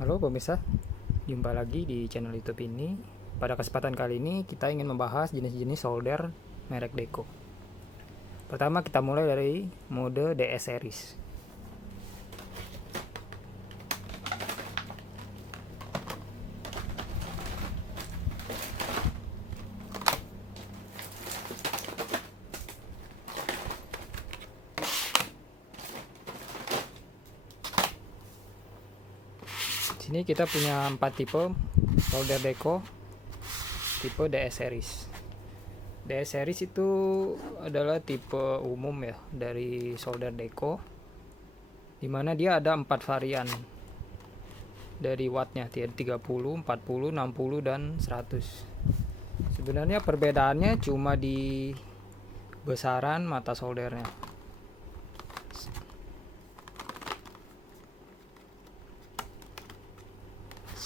Halo pemirsa, jumpa lagi di channel YouTube ini. Pada kesempatan kali ini kita ingin membahas jenis-jenis solder merek Deco. Pertama kita mulai dari mode DS series. Sini kita punya 4 tipe solder Deco tipe DS series. DS series itu adalah tipe umum ya dari solder Deco, dimana dia ada 4 varian dari wattnya, 30, 40, 60, dan 100. Sebenarnya perbedaannya cuma di besaran mata soldernya,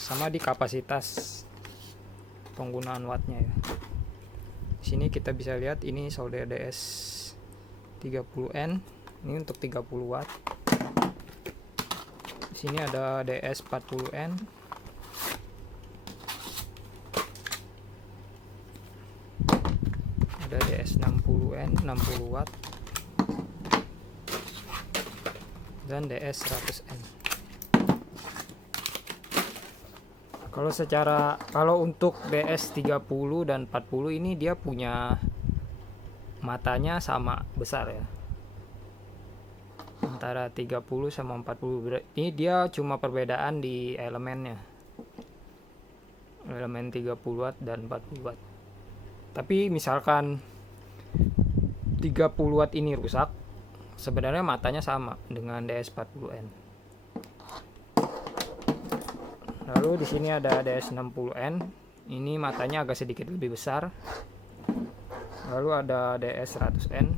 sama di kapasitas penggunaan wattnya ya. Di sini kita bisa lihat ini solder DS 30N, ini untuk 30 watt. Di sini ada DS 40N, ada DS 60N 60 watt, dan DS 100N. Kalau untuk DS 30 dan 40 ini dia punya matanya sama besar ya. Antara 30 sama 40. Ini dia cuma perbedaan di elemennya. Elemen 30 watt dan 40 watt. Tapi misalkan 30 watt ini rusak, sebenarnya matanya sama dengan DS 40N. Lalu di sini ada DS 60N. Ini matanya agak sedikit lebih besar. Lalu ada DS 100N.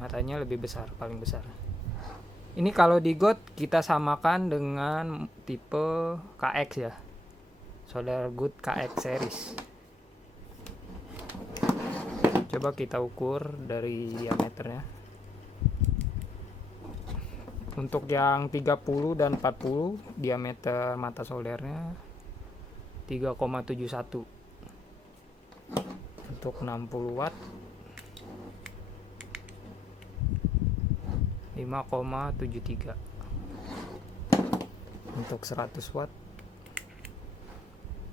Matanya lebih besar, paling besar. Ini kalau di God kita samakan dengan tipe KX ya. Solder Good KX series. Coba kita ukur dari diameternya. Untuk yang 30 dan 40 diameter mata soldernya 3,71. Untuk 60 watt 5,73. Untuk 100 watt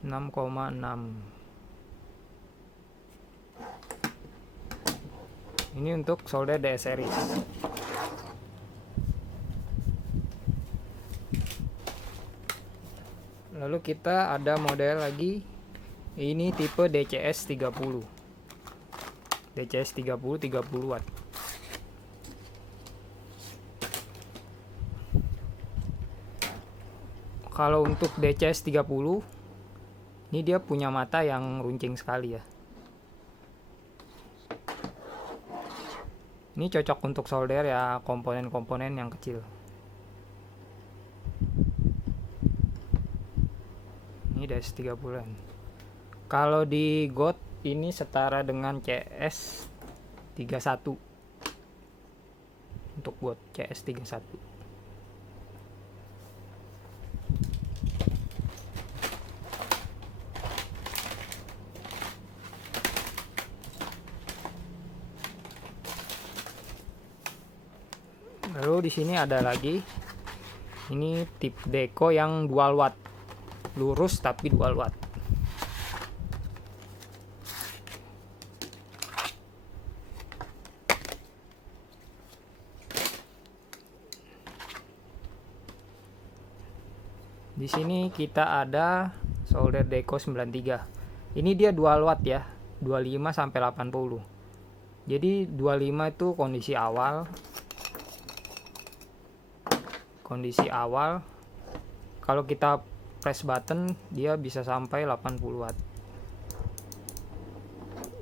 6,6. Ini untuk solder DS series. Lalu kita ada model lagi, ini tipe DCS 30. DCS 30 30 watt. Kalau untuk DCS 30 ini dia punya mata yang runcing sekali ya. Ini cocok untuk solder ya komponen-komponen yang kecil. Ini DS 30-an. Kalau di God ini setara dengan CS 31. Untuk God CS 31. Lalu di sini ada lagi. Ini tip Deco yang dual watt. Lurus tapi dual watt. Di sini kita ada solder Deco 93. Ini dia dual watt ya, 25 sampai 80. Jadi 25 itu kondisi awal. Kalau kita press button dia bisa sampai 80 watt.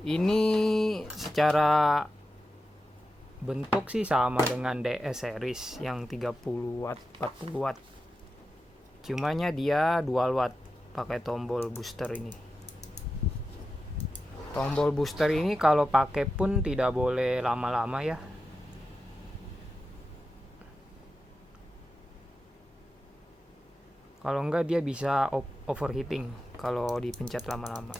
Ini secara bentuk sih sama dengan DS series yang 30 watt 40 watt. Cumanya dia dual watt pakai tombol booster ini. Tombol booster ini kalau pakai pun tidak boleh lama-lama ya. Kalau enggak dia bisa overheating kalau dipencet lama-lama.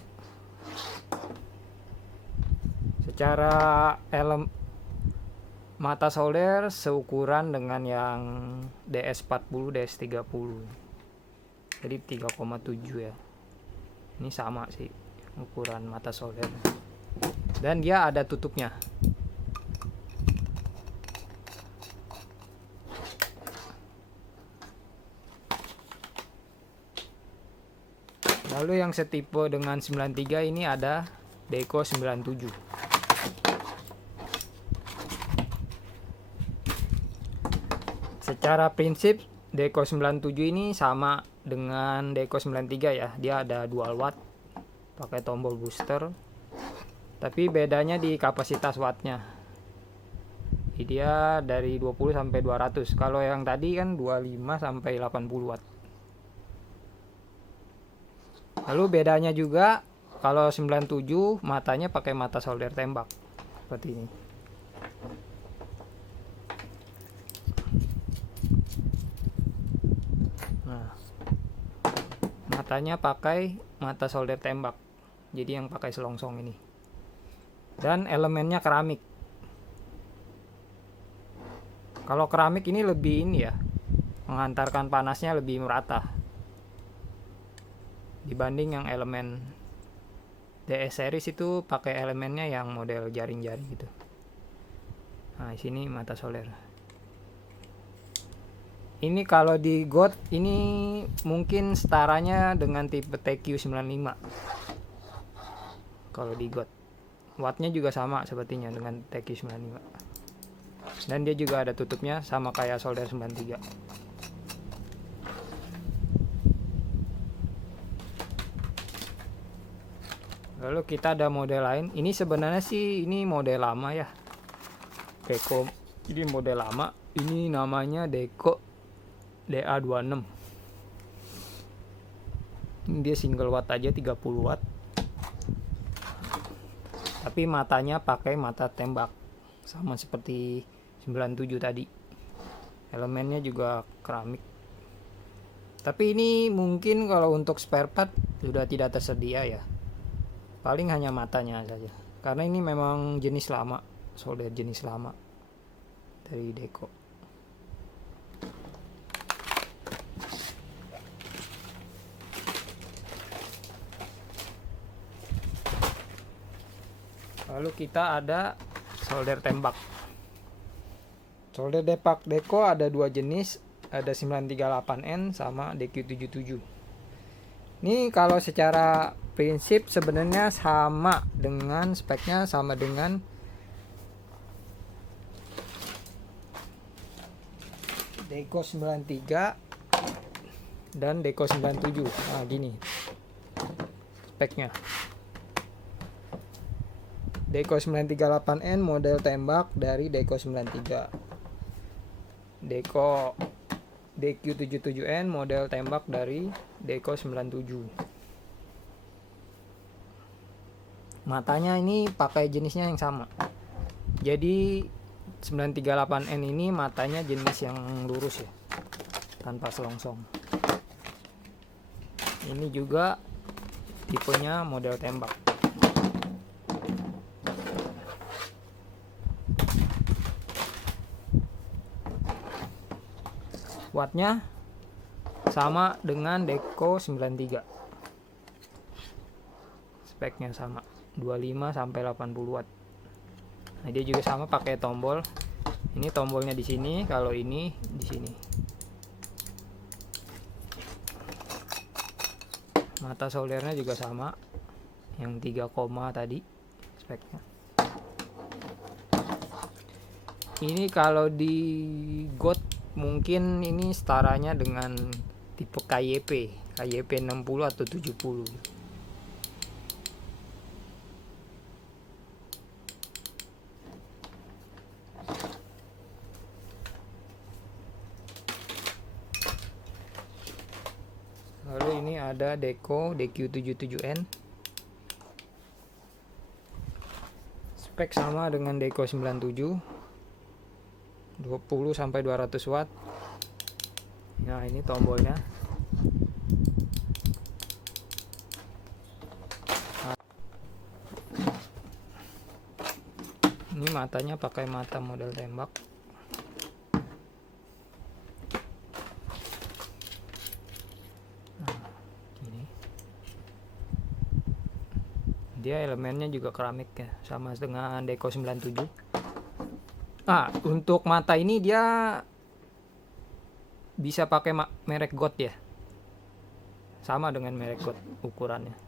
Secara mata solder seukuran dengan yang DS40, DS30. Jadi 3,7 ya. Ini sama sih ukuran mata solder. Dan dia ada tutupnya. Lalu yang setipe dengan 93 ini ada Deco 97. Secara prinsip Deco 97 ini sama dengan Deco 93 ya. Dia ada dual watt, pakai tombol booster. Tapi bedanya di kapasitas wattnya. Dia dari 20 sampai 200. Kalau yang tadi kan 25 sampai 80 watt. Lalu bedanya juga kalau 97 matanya pakai mata solder tembak seperti ini. Nah, matanya pakai mata solder tembak. Jadi yang pakai selongsong ini. Dan elemennya keramik. Kalau keramik ini lebih ini ya, menghantarkan panasnya lebih merata dibanding yang elemen DS series itu pakai elemennya yang model jaring-jaring gitu. Nah, di sini mata solder. Ini kalau di GOT ini mungkin setaranya dengan tipe TQ95. Kalau di GOT. Wattnya juga sama sepertinya dengan TQ95. Dan dia juga ada tutupnya sama kayak solder 93. Lalu kita ada model lain. Ini sebenarnya sih ini model lama ya. Deco. Ini model lama. Ini namanya Deco DA26. Ini dia single watt aja 30 watt. Tapi matanya pakai mata tembak. Sama seperti 97 tadi. Elemennya juga keramik. Tapi ini mungkin kalau untuk spare part sudah tidak tersedia ya. Paling hanya matanya saja. Karena ini memang jenis lama, solder jenis lama dari Deco. Lalu kita ada solder tembak. Solder tembak Deco ada dua jenis, ada 938N sama DQ77. Ini kalau secara prinsip sebenarnya sama dengan speknya, sama dengan Deco 93 dan Deco 97. Nah, gini speknya. Deco 938N model tembak dari Deco 93. Deco DQ77N model tembak dari Deco 97. Matanya ini pakai jenisnya yang sama. Jadi 938N ini matanya jenis yang lurus ya, tanpa selongsong. Ini juga tipenya model tembak. Wattnya sama dengan Deco 93. Speknya sama, 25 sampai 80 watt. Nah, dia juga sama pakai tombol. Ini tombolnya di sini, kalau ini di sini. Mata soldernya juga sama, yang 3, tadi speknya. Ini kalau di GOT mungkin ini setaranya dengan tipe KYP 60 atau 70. Lalu ini ada Deco DQ77N. Spek sama dengan Deco 97. 20 sampai 200 watt. Nah, ini tombolnya. matanya pakai mata model tembak. Nah, ini dia elemennya juga keramik ya, sama dengan Deco 97. Untuk mata ini dia bisa pakai merek God ya, sama dengan merek God ukurannya.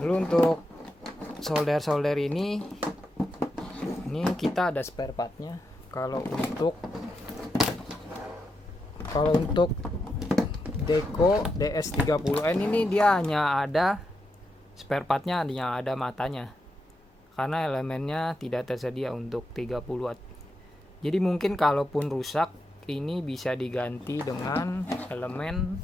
Lalu untuk solder ini kita ada spare partnya. Kalau untuk Deco DS30N ini dia hanya ada spare partnya, hanya ada matanya, karena elemennya tidak tersedia untuk 30 watt. Jadi mungkin kalaupun rusak ini bisa diganti dengan elemen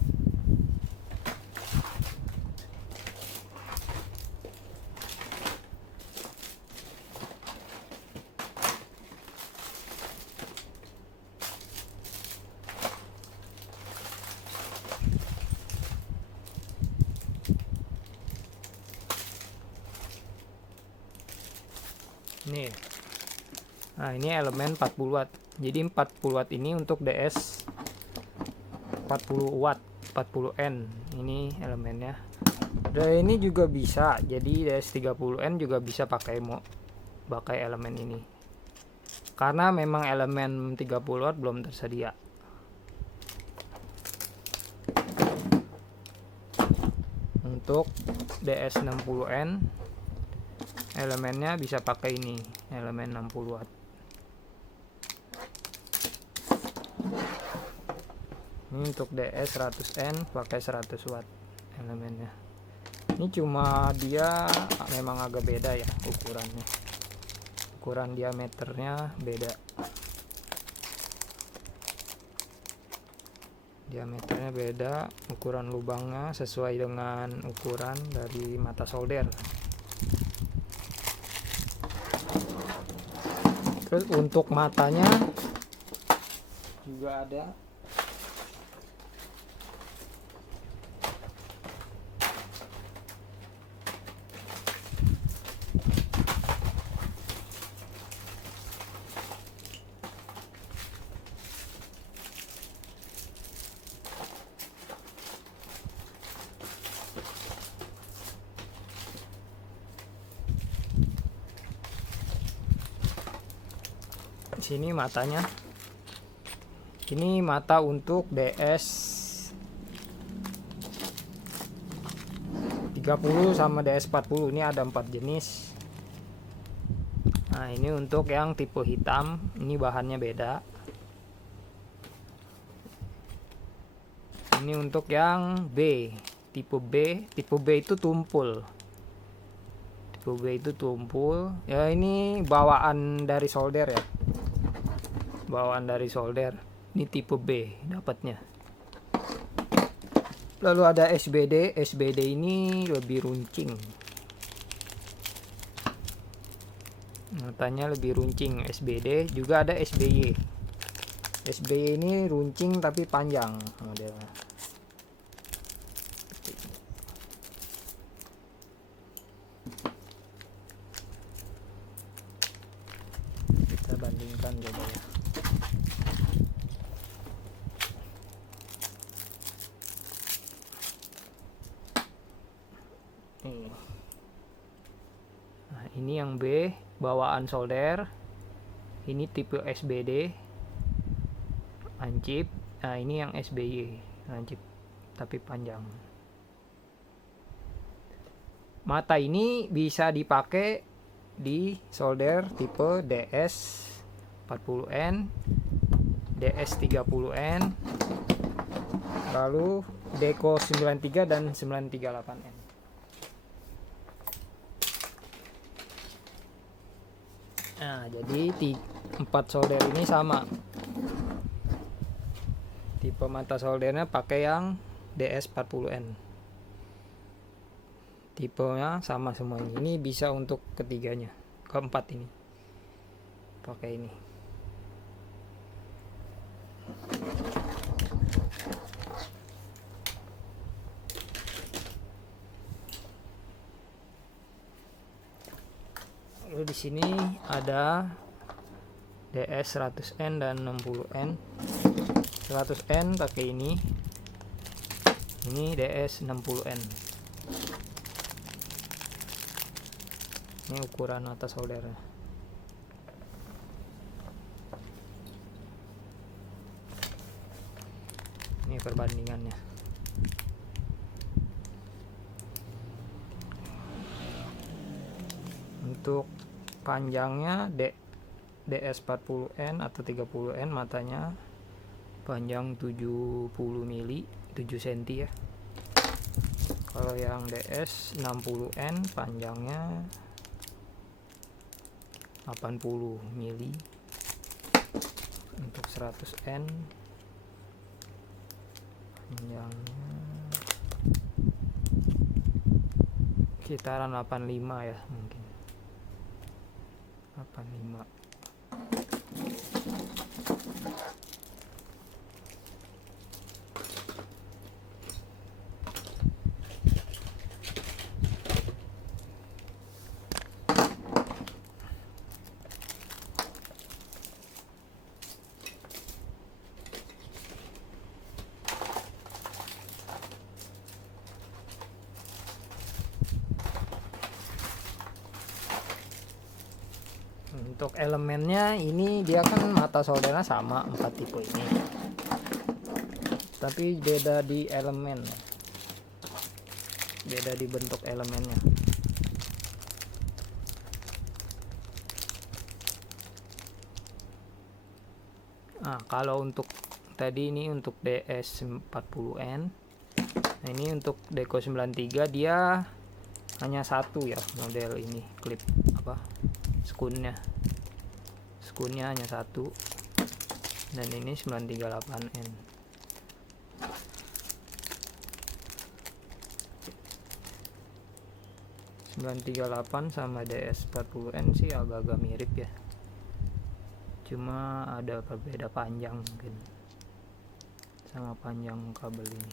nih. Nah, ini elemen 40 watt. Jadi 40 watt ini untuk DS 40 watt, 40N. Ini elemennya. Dan ini juga bisa. Jadi DS30N juga bisa pakai elemen ini. Karena memang elemen 30 watt belum tersedia. Untuk DS60N elemennya bisa pakai ini, elemen 60 watt. Ini untuk DS 100N pakai 100 watt elemennya. Ini cuma dia memang agak beda ya ukurannya. Ukuran diameternya beda. Diameternya beda, ukuran lubangnya sesuai dengan ukuran dari mata solder. Terus untuk matanya juga ada sini matanya. Ini mata untuk DS 30 sama DS 40. Ini ada 4 jenis. Nah, ini untuk yang tipe hitam, ini bahannya beda. Ini untuk yang B, tipe B. Tipe B itu tumpul. Tipe B itu tumpul. Ya, ini bawaan dari solder ya. Bawaan dari solder. Ini tipe B dapatnya. Lalu ada SBD. SBD ini lebih runcing. Matanya lebih runcing SBD. Juga ada SBY. SBY ini runcing tapi panjang modelnya. Kita bandingkan coba ya. Nah, ini yang B, bawaan solder. Ini tipe SBD, lancip. Nah, ini yang SBY, lancip tapi panjang. Mata ini bisa dipakai di solder tipe DS 40N, DS 30N, lalu Deco 93 dan 938N. Nah, jadi 4 solder ini sama. Tipe mata soldernya pakai yang DS40N. Tipenya sama semua ini. Ini bisa untuk ketiganya, keempat ini. Pakai ini. Lalu di sini ada DS 100N dan 60N. 100N pakai ini. Ini DS 60N. Ini ukuran atas soldernya. Ini perbandingannya. Untuk panjangnya DS40N atau 30N, matanya panjang 70 mili, 7 cm ya. Kalau yang DS60N panjangnya 80 mili. Untuk 100N panjangnya sekitaran 85 ya, mungkin 85. Untuk elemennya ini dia kan mata soldernya sama 4 tipe ini, tapi beda di elemen, beda di bentuk elemennya. Nah, kalau untuk tadi ini untuk DS40N, nah ini untuk Deco 93 dia hanya satu ya model ini, klip apa skunnya hanya satu, dan ini 938N. sama DS40N sih agak-agak mirip ya, cuma ada berbeda panjang mungkin sama panjang kabel ini.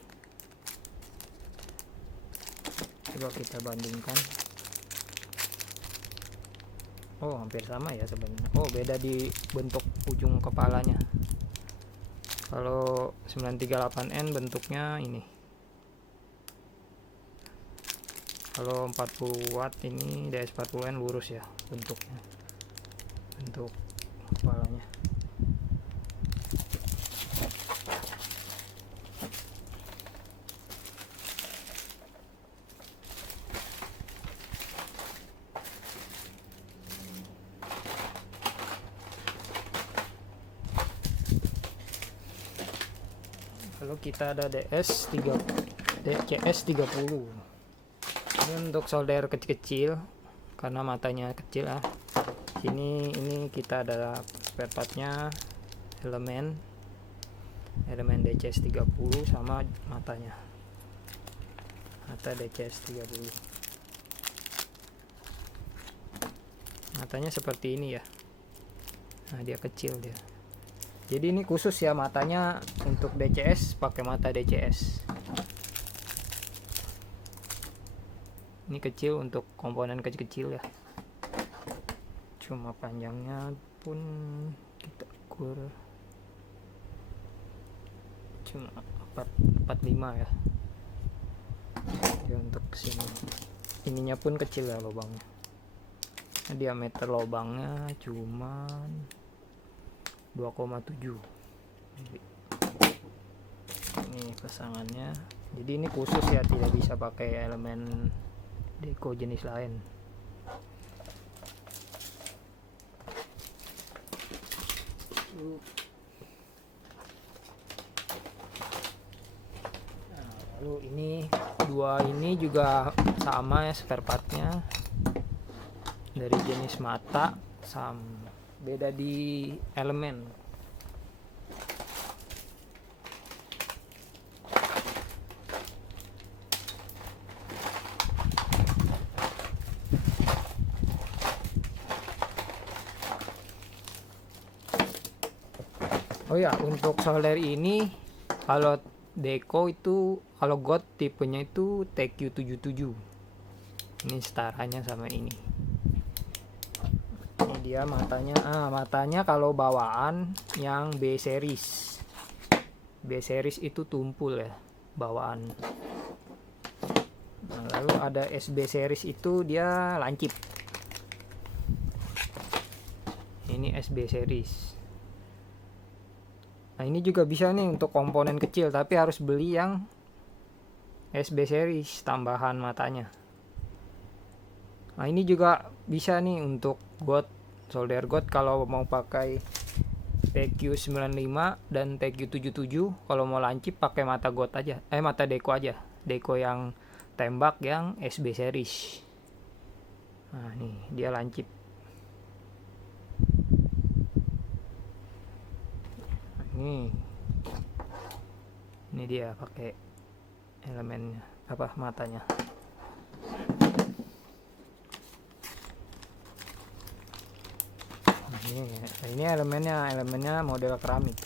Coba kita bandingkan. Oh, hampir sama ya sebenarnya. Oh, beda di bentuk ujung kepalanya. Kalau 938N bentuknya ini. Kalau 40 watt ini DS40N lurus ya bentuknya. Bentuk kepalanya. Lalu kita ada DCS30. Ini untuk solder kecil-kecil karena matanya kecil lah. Sini ini kita ada spare partnya, elemen DCS30 sama matanya. Mata DCS30. Matanya seperti ini ya. Nah, dia kecil dia. Jadi ini khusus ya matanya untuk DCS, pakai mata DCS. Ini kecil untuk komponen kecil-kecil ya. Cuma panjangnya pun kita ukur cuma 45 ya. Jadi untuk sini ininya pun kecil ya lubangnya. Nah, diameter lubangnya cuman 2,7. Ini pasangannya. Jadi ini khusus ya, tidak bisa pakai elemen Deco jenis lain. Nah, lalu ini dua ini juga sama ya spare partnya, dari jenis mata, sama beda di elemen. Oh ya, untuk solder ini kalau Deco itu, kalau God tipenya itu TQ77. Ini setaranya sama ini. Ini dia matanya. Matanya kalau bawaan yang B series. B series itu tumpul ya, bawaan. Nah, lalu ada SB series itu dia lancip. Ini SB series. Nah, ini juga bisa nih untuk komponen kecil, tapi harus beli yang SB series tambahan matanya. Nah, ini juga bisa nih untuk God, solder God kalau mau pakai TQ95 dan TQ77. Kalau mau lancip pakai mata God aja, mata Deco aja. Deco yang tembak yang SB series. Nah, nih dia lancip. Ini dia pakai elemennya, matanya. Ini elemennya model keramik.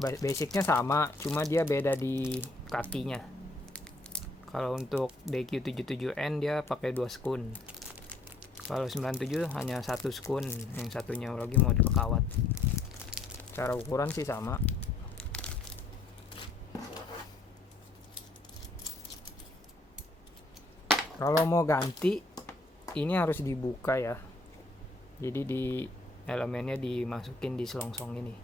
Basicnya sama, cuma dia beda di kakinya. Kalau untuk DQ77N dia pakai 2 skun. Kalau 97 hanya 1 skun, yang satunya lagi model kawat. Cara ukuran sih sama. Kalau mau ganti, ini harus dibuka ya. Jadi di elemennya dimasukin di selongsong ini.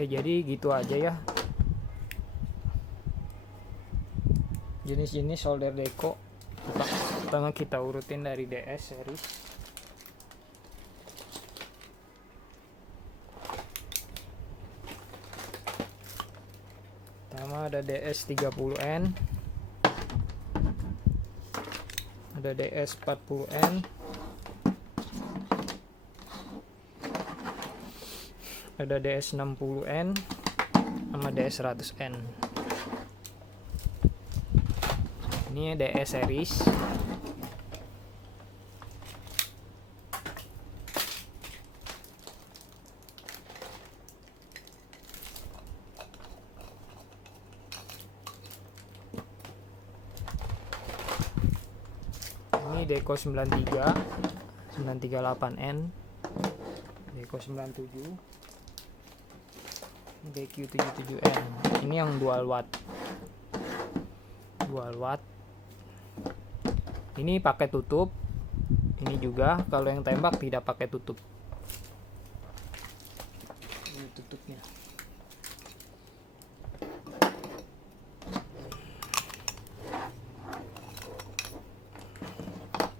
Jadi gitu aja ya jenis-jenis solder Deco. Pertama kita urutin dari DS series. Pertama ada DS30N, ada DS40N, ada DS60N sama DS100N. Ini DS series. Ini Deco 93, 938N, Deco 97, DQ77N. Ini yang dual watt. Ini pakai tutup. Ini juga kalau yang tembak tidak pakai tutup. Ini tutupnya.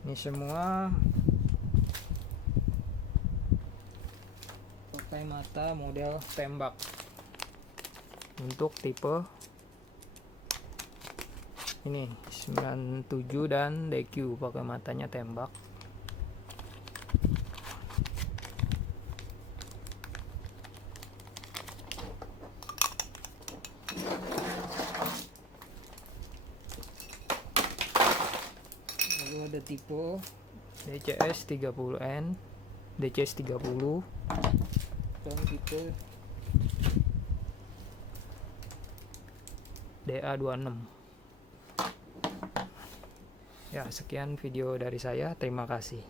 Ini semua pakai mata model tembak. Untuk tipe ini 97 dan DQ pakai matanya tembak. Lalu ada tipe DCS 30N, DCS 30 dan tipe DA26. Ya, sekian video dari saya. Terima kasih.